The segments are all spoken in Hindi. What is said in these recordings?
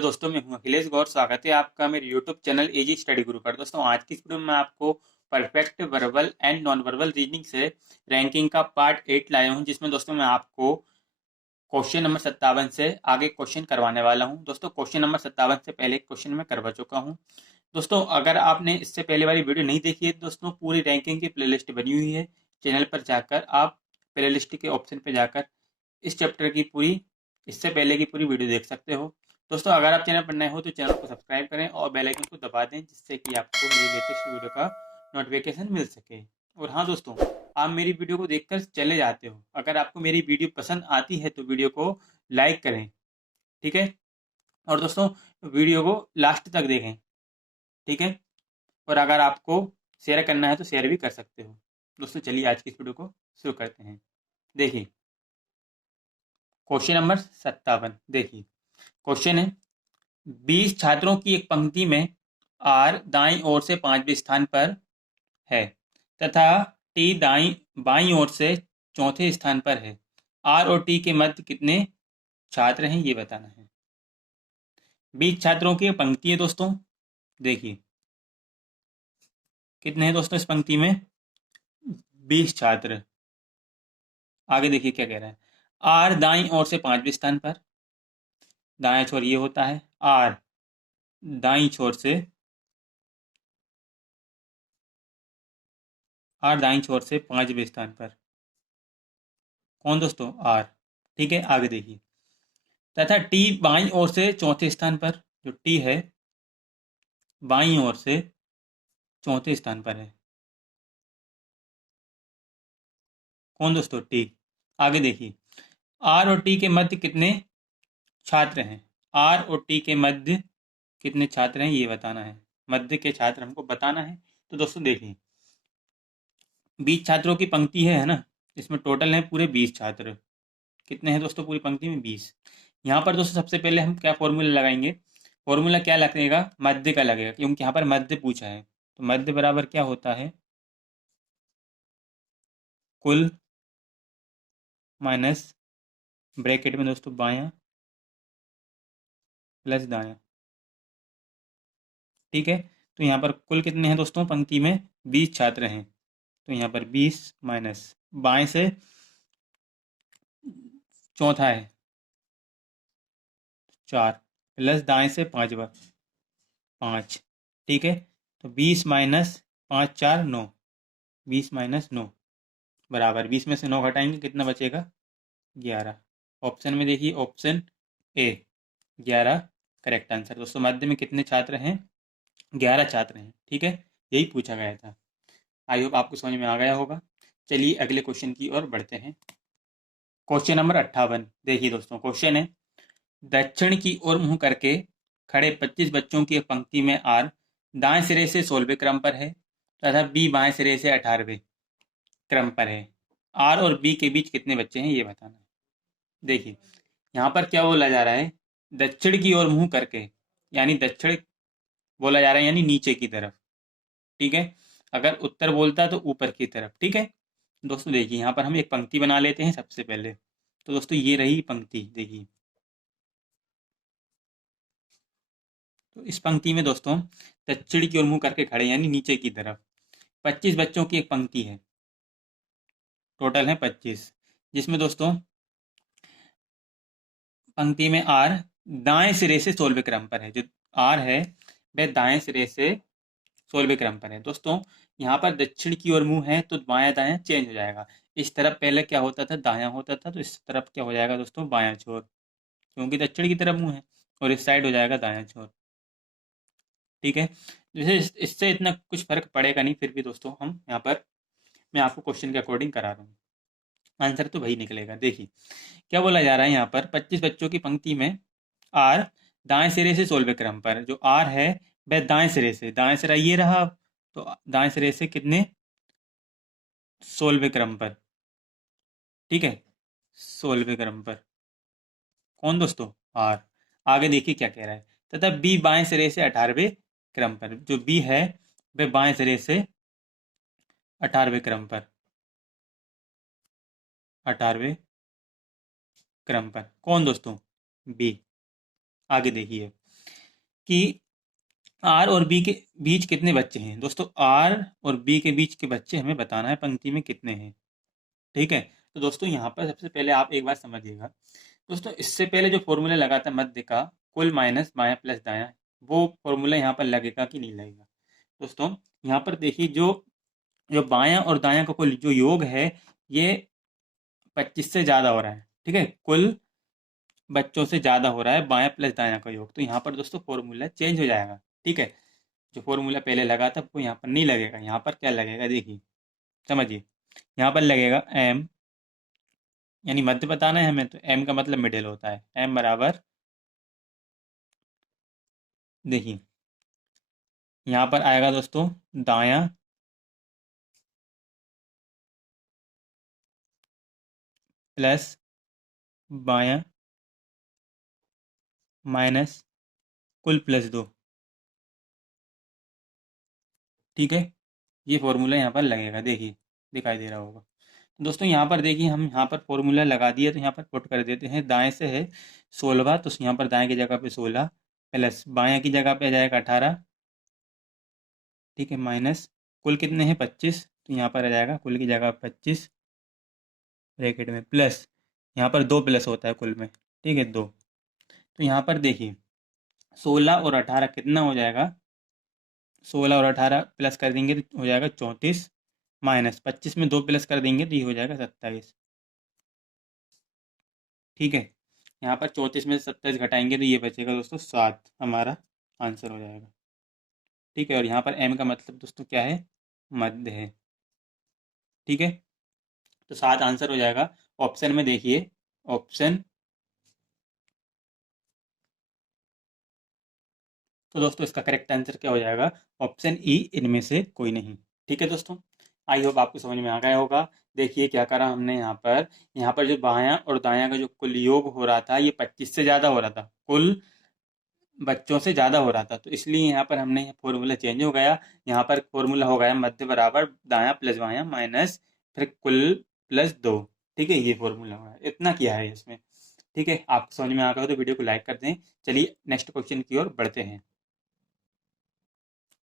दोस्तों, मैं हूं अखिलेश गौर। स्वागत है आपका मेरे यूट्यूब चैनल एजी स्टडी गुरु पर। दोस्तों, आज की इस वीडियो में मैं आपको perfect verbal and non verbal reasoning से रैंकिंग का पार्ट 8 लाया हूं, जिसमें दोस्तों मैं आपको क्वेश्चन नंबर 57 से आगे क्वेश्चन करवाने वाला हूं। दोस्तों, क्वेश्चन नंबर 57 से पहले क्वेश्चन मैं करवा चुका हूं। दोस्तों, अगर आपने इससे पहले वाली वीडियो नहीं देखी है, दोस्तों पूरी रैंकिंग की प्लेलिस्ट बनी हुई है। चैनल पर जाकर आप प्लेलिस्ट के ऑप्शन पर जाकर इस चैप्टर की पूरी, इससे पहले की पूरी वीडियो देख सकते हो। दोस्तों, अगर आप चैनल पर नए हो तो चैनल को सब्सक्राइब करें और बेल आइकन को दबा दें, जिससे कि आपको मेरी लेटेस्ट वीडियो का नोटिफिकेशन मिल सके। और हाँ दोस्तों, आप मेरी वीडियो को देखकर चले जाते हो, अगर आपको मेरी वीडियो पसंद आती है तो वीडियो को लाइक करें, ठीक है। और दोस्तों, वीडियो को लास्ट तक देखें, ठीक है। और अगर आपको शेयर करना है तो शेयर भी कर सकते हो। दोस्तों, चलिए आज की इस वीडियो को शुरू करते हैं। देखिए, क्वेश्चन नंबर 57। देखिए, क्वेश्चन है 20 छात्रों की एक पंक्ति में आर दाईं ओर से 5वें स्थान पर है तथा टी दाईं बाईं ओर से चौथे स्थान पर है। आर और टी के मध्य कितने छात्र हैं, ये बताना है। 20 छात्रों की एक पंक्ति है दोस्तों। देखिए, कितने हैं दोस्तों इस पंक्ति में? 20 छात्र। आगे देखिए क्या कह रहा है। आर दाईं ओर से 5वें स्थान पर, दायां छोर ये होता है। आर दाईं छोर से, आर दाईं छोर से 5वें स्थान पर। कौन दोस्तों? आर। ठीक है, आगे देखिए। तथा टी बाईं ओर से चौथे स्थान पर, जो टी है बाईं ओर से चौथे स्थान पर है। कौन दोस्तों? टी। आगे देखिए, आर और टी के मध्य कितने छात्र हैं। आर और टी के मध्य कितने छात्र हैं, ये बताना है। मध्य के छात्र हमको बताना है। तो दोस्तों देखिए, 20 छात्रों की पंक्ति है ना, इसमें टोटल है पूरे 20 छात्र। कितने हैं दोस्तों पूरी पंक्ति में? 20। यहाँ पर दोस्तों सबसे पहले हम क्या फॉर्मूला लगाएंगे? फॉर्मूला क्या लगेगा? मध्य का लगेगा, क्योंकि यहाँ पर मध्य पूछा है। तो मध्य बराबर क्या होता है? कुल माइनस ब्रैकेट में दोस्तों बायां प्लस दायां। ठीक है, तो यहाँ पर कुल कितने हैं दोस्तों पंक्ति में? 20 छात्र हैं। तो यहाँ पर 20 माइनस बाएं से चौथा है 4 प्लस दाएं से 5। ठीक है, तो 20 माइनस 5 4 9। 20 माइनस 9 बराबर 20 में से 9 घटाएंगे, कितना बचेगा? 11। ऑप्शन में देखिए, ऑप्शन ए 11 करेक्ट आंसर। दोस्तों, मध्य में कितने छात्र हैं? 11 छात्र हैं। ठीक है, यही पूछा गया था। आई होप आपको समझ में आ गया होगा। चलिए अगले क्वेश्चन की ओर बढ़ते हैं। Question number 58। देखिए दोस्तों, क्वेश्चन है दक्षिण की ओर मुंह करके खड़े 25 बच्चों की एक पंक्ति में आर दाएं सिरे से 16वें क्रम पर है तथा बी बाएं सिरे से 18वें क्रम पर है। आर और बी के बीच कितने बच्चे हैं, ये बताना है। देखिए, यहाँ पर क्या बोला जा रहा है? दक्षिण की ओर मुंह करके, यानी दक्षिण बोला जा रहा है यानी नीचे की तरफ। ठीक है, अगर उत्तर बोलता तो ऊपर की तरफ। ठीक है दोस्तों, देखिए यहाँ पर हम एक पंक्ति बना लेते हैं सबसे पहले। तो दोस्तों ये रही पंक्ति। देखिए, तो इस पंक्ति में दोस्तों दक्षिण की ओर मुंह करके खड़े यानी नीचे की तरफ 25 बच्चों की एक पंक्ति है। टोटल है 25, जिसमें दोस्तों पंक्ति में आर दाएं सिरे से 16वें क्रम पर है। जो आर है वह दाएं सिरे से 16वें क्रम पर है। दोस्तों, यहाँ पर दक्षिण की ओर मुंह है तो बायां दायां चेंज हो जाएगा। इस तरफ पहले क्या होता था? दायां होता था। तो इस तरफ क्या हो जाएगा दोस्तों? बायां छोर, क्योंकि दक्षिण की तरफ मुंह है। और इस साइड हो जाएगा दायां छोर। ठीक है, जैसे इससे इतना कुछ फर्क पड़ेगा नहीं, फिर भी दोस्तों हम यहाँ पर, मैं आपको क्वेश्चन के अकॉर्डिंग करा रहा हूँ, आंसर तो वही निकलेगा। देखिए क्या बोला जा रहा है यहाँ पर, 25 बच्चों की पंक्ति में आर दाएं सिरे से 16वें क्रम पर। जो आर है वह दाएं सिरे से, दाएं सिरा ये रहा, तो दाएं सिरे से कितने? 16वें क्रम पर। ठीक है, 16वें क्रम पर। कौन दोस्तों? आर। आगे देखिए क्या कह रहा है। तथा बी बाएं सिरे से 18वें क्रम पर। जो बी है वह बाएं सिरे से 18वें क्रम पर, 18वें क्रम पर। कौन दोस्तों? बी। आगे देखिए, कि आर और बी के बीच कितने बच्चे हैं। दोस्तों आर और बी के बीच के बच्चे हमें बताना है पंक्ति में कितने हैं। ठीक है, तो दोस्तों यहाँ पर सबसे पहले आप एक बात समझिएगा। दोस्तों इससे पहले जो फॉर्मूला लगा था मध्य का, कुल माइनस बायां प्लस दायां, वो फॉर्मूला यहाँ पर लगेगा कि नहीं लगेगा। दोस्तों यहाँ पर देखिए, जो जो बायां और दायां का कुल जो योग है, ये 25 से ज़्यादा हो रहा है। ठीक है, कुल बच्चों से ज़्यादा हो रहा है बायां प्लस दायां का योग, तो यहाँ पर दोस्तों फॉर्मूला चेंज हो जाएगा। ठीक है, जो फॉर्मूला पहले लगा था वो यहाँ पर नहीं लगेगा। यहाँ पर क्या लगेगा देखिए, समझिए। यहाँ पर लगेगा एम, यानी मध्य बताना है हमें, तो एम का मतलब मिडिल होता है। एम बराबर, देखिए यहाँ पर आएगा दोस्तों दायां प्लस बायां माइनस कुल प्लस दो। ठीक है, ये फॉर्मूला यहाँ पर लगेगा, देखिए दिखाई दे रहा होगा। दोस्तों यहाँ पर देखिए, हम यहाँ पर फॉर्मूला लगा दिए, तो यहाँ पर पुट कर देते हैं। दाएं से है 16, तो यहाँ पर दाएं की जगह पे 16 प्लस बायां की जगह पे आ जाएगा 18। ठीक है, माइनस कुल कितने हैं 25, तो यहाँ पर आ जाएगा कुल की जगह 25 ब्रैकेट में प्लस, यहाँ पर दो प्लस होता है कुल में। ठीक है, दो। तो यहाँ पर देखिए 16 और 18 कितना हो जाएगा, 16 और 18 प्लस कर देंगे तो हो जाएगा 34, माइनस 25 में दो प्लस कर देंगे तो ये हो जाएगा 27। ठीक है, यहाँ पर 34 में से 27 घटाएंगे तो ये बचेगा दोस्तों 7, हमारा आंसर हो जाएगा। ठीक है, और यहाँ पर एम का मतलब दोस्तों क्या है, मध्य है। ठीक है, तो 7 आंसर हो जाएगा। ऑप्शन में देखिए, ऑप्शन, तो दोस्तों इसका करेक्ट आंसर क्या हो जाएगा, ऑप्शन ई, इनमें से कोई नहीं। ठीक है दोस्तों, आई होप आपको समझ में आ गया होगा। देखिए क्या करा हमने यहाँ पर जो बायां और दायां का जो कुल योग हो रहा था, ये 25 से ज़्यादा हो रहा था, कुल बच्चों से ज़्यादा हो रहा था, तो इसलिए यहाँ पर हमने फॉर्मूला चेंज हो गया। यहाँ पर फॉर्मूला हो गया मध्य बराबर दायां प्लस बायां माइनस फिर कुल प्लस दो। ठीक है, ये फॉर्मूला हुआ है, इतना किया है इसमें। ठीक है, आपको समझ में आ गया हो तो वीडियो को लाइक कर दें। चलिए नेक्स्ट क्वेश्चन की ओर बढ़ते हैं।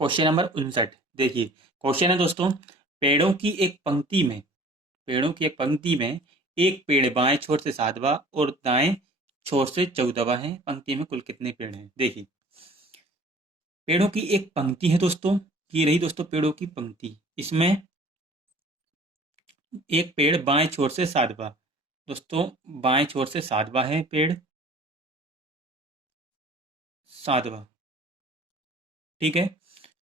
क्वेश्चन नंबर 59, देखिए क्वेश्चन है दोस्तों, पेड़ों की एक पंक्ति में, पेड़ों की एक पंक्ति में एक पेड़ बाएं छोर से 7वां और दाएं छोर से 14वां है। पंक्ति में कुल कितने पेड़ हैं। देखिए पेड़ों की एक पंक्ति है दोस्तों, ये रही दोस्तों पेड़ों की पंक्ति, इसमें एक पेड़ बाएं छोर से 7वां, दोस्तों बाएं छोर से 7वां है पेड़, 7वां। ठीक है,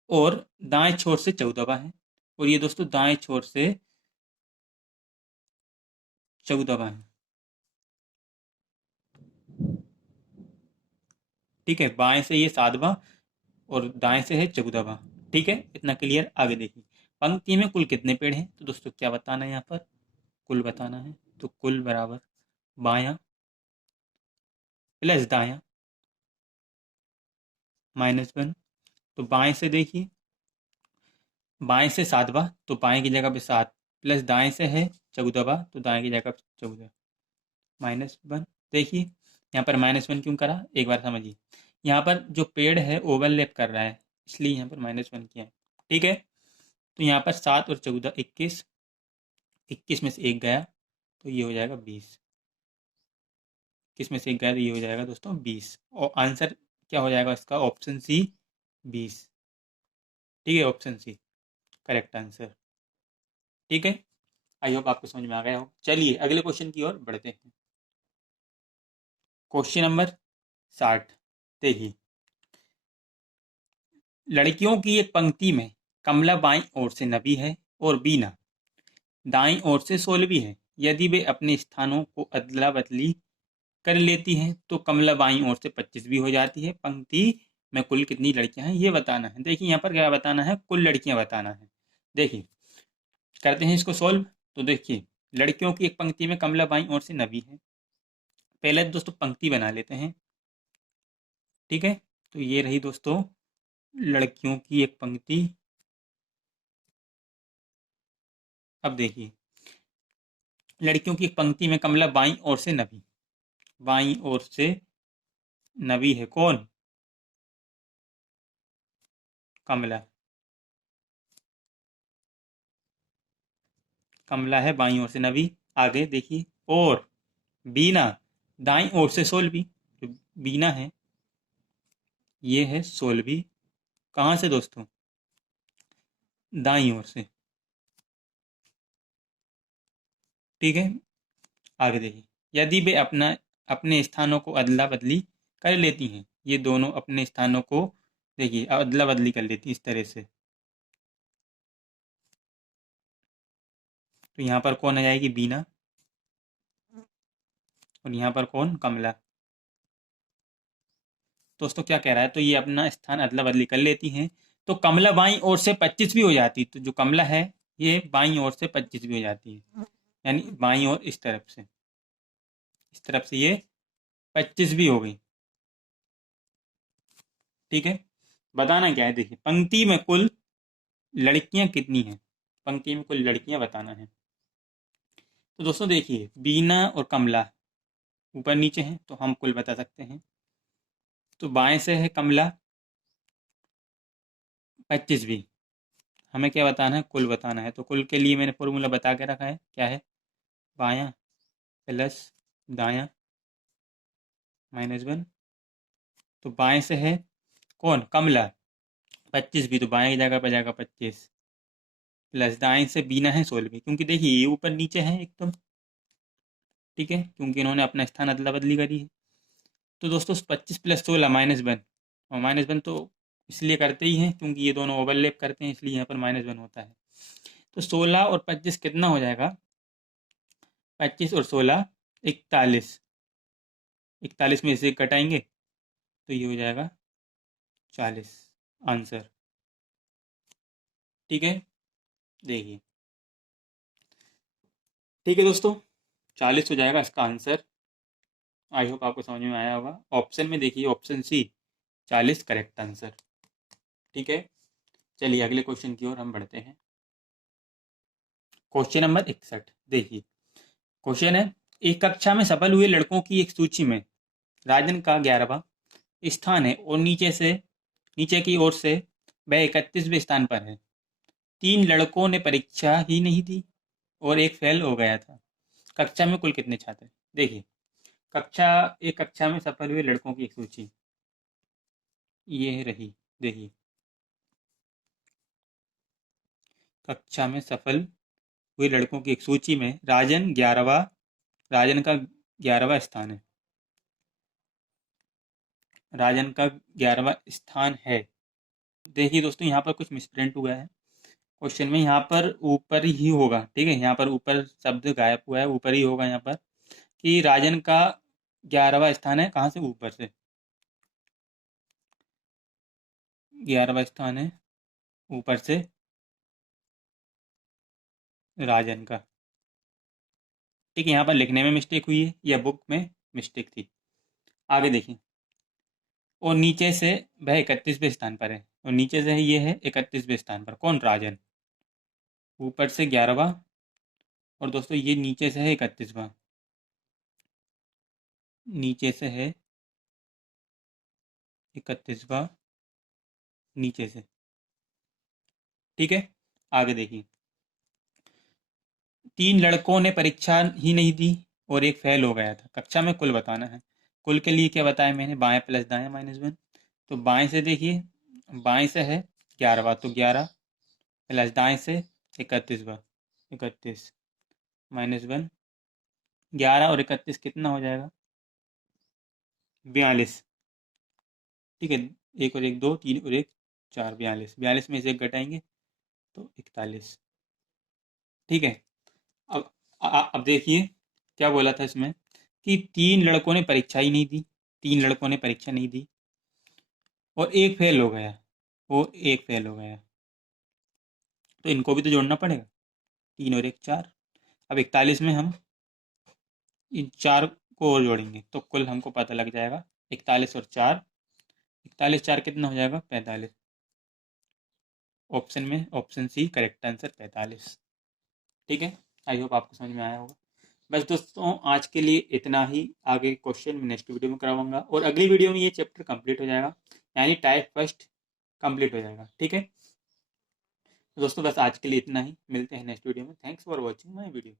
और दाएं छोर से 14वां है, और ये दोस्तों दाएं छोर से 14वां है। ठीक है, बाएं से ये 7वां और दाएं से है 14वां। ठीक है, इतना क्लियर। आगे देखिए, पंक्ति में कुल कितने पेड़ हैं, तो दोस्तों क्या बताना है, यहाँ पर कुल बताना है, तो कुल बराबर बायां प्लस दायां -1। तो बाएं से देखिए, बाएं से 7वां, तो बाएं की जगह पे 7 प्लस दाएं से है 14वां, तो दाएं की जगह पे 14 -1। देखिए यहाँ पर -1 क्यों करा, एक बार समझिए। यहाँ पर जो पेड़ है ओवरलैप कर रहा है, इसलिए यहाँ पर -1 किया है। ठीक है, तो यहाँ पर 7 और 14 21, 21 में से एक गया तो ये हो जाएगा 20, 21 में से एक गया तो ये हो जाएगा दोस्तों 20, और आंसर क्या हो जाएगा इसका, ऑप्शन सी 20। ठीक है, ऑप्शन सी करेक्ट आंसर। ठीक है, आई होप आपको समझ में आ गया हो। चलिए अगले क्वेश्चन की ओर बढ़ते हैं। क्वेश्चन नंबर 60, देखिए लड़कियों की एक पंक्ति में कमला बाईं ओर से 90 है और बीना दाईं ओर से 16वीं है। यदि वे अपने स्थानों को अदला बदली कर लेती हैं तो कमला बाईं ओर से 25वीं हो जाती है। पंक्ति में कुल कितनी लड़कियां हैं ये बताना है। देखिए यहाँ पर क्या बताना है, कुल लड़कियां बताना है। देखिए करते हैं इसको सॉल्व। तो देखिए लड़कियों की एक पंक्ति में कमला बाईं ओर से 90 है। पहले तो दोस्तों पंक्ति बना लेते हैं। ठीक है, तो ये रही दोस्तों लड़कियों की एक पंक्ति। अब देखिए लड़कियों की एक पंक्ति में कमला बाईं ओर से 90, बाईं ओर से 90 है कौन, कमला, कमला है बाईं ओर से नवी। आगे देखिए, और बीना दाईं ओर से सोलवी। तो बीना है, ये है सोलवी। कहाँ से दोस्तों? दाईं ओर से। ठीक है, आगे देखिए, यदि वे अपने स्थानों को अदला बदली कर लेती हैं, ये दोनों अपने स्थानों को देखिए अदला बदली कर लेती हैं इस तरह से, तो यहाँ पर कौन आ जाएगी? बीना। और यहाँ पर कौन? कमला। दोस्तों क्या कह रहा है? तो ये अपना स्थान अदला बदली कर लेती हैं, तो कमला बाईं ओर से 25 भी हो जाती, तो जो कमला है ये बाईं ओर से 25 भी हो जाती है, यानी बाईं ओर इस तरफ से ये 25 भी हो गई। ठीक है, बताना क्या है? देखिए, पंक्ति में कुल लड़कियां कितनी हैं? पंक्ति में कुल लड़कियां बताना है। तो दोस्तों देखिए, बीना और कमला ऊपर नीचे हैं, तो हम कुल बता सकते हैं। तो बाएं से है कमला 25 भी, हमें क्या बताना है? कुल बताना है। तो कुल के लिए मैंने फॉर्मूला बता के रखा है, क्या है? बायां प्लस दायां -1। तो बाएं से है कौन? कमला 25 भी, तो बाएं की जगह पर जाएगा 25, प्लस दाएं से बीना है 16, क्योंकि देखिए ये ऊपर नीचे है एकदम। ठीक है, क्योंकि इन्होंने अपना स्थान अदला बदली करी है। तो दोस्तों 25 + 16 -1, और -1 तो इसलिए करते ही हैं क्योंकि ये दोनों ओवरलैप करते हैं, इसलिए यहाँ पर -1 होता है। तो 16 और 25 कितना हो जाएगा? 25 और 16 41, 41 में से घटाएंगे तो ये हो जाएगा 40 आंसर। ठीक है, देखिए, ठीक है दोस्तों, 40 हो जाएगा इसका आंसर। आई होप आपको समझ में आया होगा। ऑप्शन में देखिए, ऑप्शन सी 40 करेक्ट आंसर। ठीक है, चलिए अगले क्वेश्चन की ओर हम बढ़ते हैं। क्वेश्चन नंबर 61 देखिए, क्वेश्चन है, एक कक्षा में सफल हुए लड़कों की एक सूची में राजन का 11वां स्थान है और नीचे की ओर से वह 31वें स्थान पर है। 3 लड़कों ने परीक्षा ही नहीं दी और एक फेल हो गया था। कक्षा में कुल कितने छात्र? देखिए, एक कक्षा में सफल हुए लड़कों की एक सूची ये रही। देखिए, कक्षा में सफल हुए लड़कों की एक सूची में राजन का 11वां स्थान है। राजन का 11वां स्थान है। देखिए दोस्तों, यहाँ पर कुछ मिसप्रिंट हुआ है क्वेश्चन में। यहाँ पर ऊपर ही होगा, ठीक है, यहाँ पर ऊपर शब्द गायब हुआ है, ऊपर ही होगा यहाँ पर कि राजन का 11वां स्थान है। कहाँ से? ऊपर से 11वां स्थान है ऊपर से राजन का। ठीक है, यहाँ पर लिखने में मिस्टेक हुई है या बुक में मिस्टेक थी। आगे देखिए, और नीचे से वह 31वें स्थान पर है, और नीचे से ये है 31वें स्थान पर। कौन? राजन। ऊपर से 11वां, और दोस्तों ये नीचे से है 31वां, नीचे से है 31वां, नीचे से। ठीक है, आगे देखिए, 3 लड़कों ने परीक्षा ही नहीं दी और एक फेल हो गया था। कक्षा में कुल बताना है। कुल के लिए क्या बताया मैंने? बाएं प्लस दाएं -1। तो बाएं से देखिए, बाएं से है 11वां, तो 11 प्लस दाएं से 31वां, 31 -1। 11 और 31 कितना हो जाएगा? 42। ठीक है, एक और एक 2, 3 और एक 4, 42। 42 में से एक घटाएंगे तो 41। ठीक है, अब देखिए क्या बोला था इसमें कि 3 लड़कों ने परीक्षा ही नहीं दी, 3 लड़कों ने परीक्षा नहीं दी और एक फेल हो गया, तो इनको भी तो जोड़ना पड़ेगा। 3 और 1 4। अब 41 में हम इन 4 को और जोड़ेंगे तो कुल हमको पता लग जाएगा। 41 और 4, 41 4 कितना हो जाएगा? 45। ऑप्शन में ऑप्शन सी करेक्ट आंसर 45। ठीक है, आई होप आपको समझ में आया होगा। बस दोस्तों, आज के लिए इतना ही। आगे क्वेश्चन मैं नेक्स्ट वीडियो में कराऊंगा और अगली वीडियो में ये चैप्टर कंप्लीट हो जाएगा, यानी टाइप फर्स्ट कंप्लीट हो जाएगा। ठीक है, तो दोस्तों बस आज के लिए इतना ही, मिलते हैं नेक्स्ट वीडियो में। Thanks for watching my video.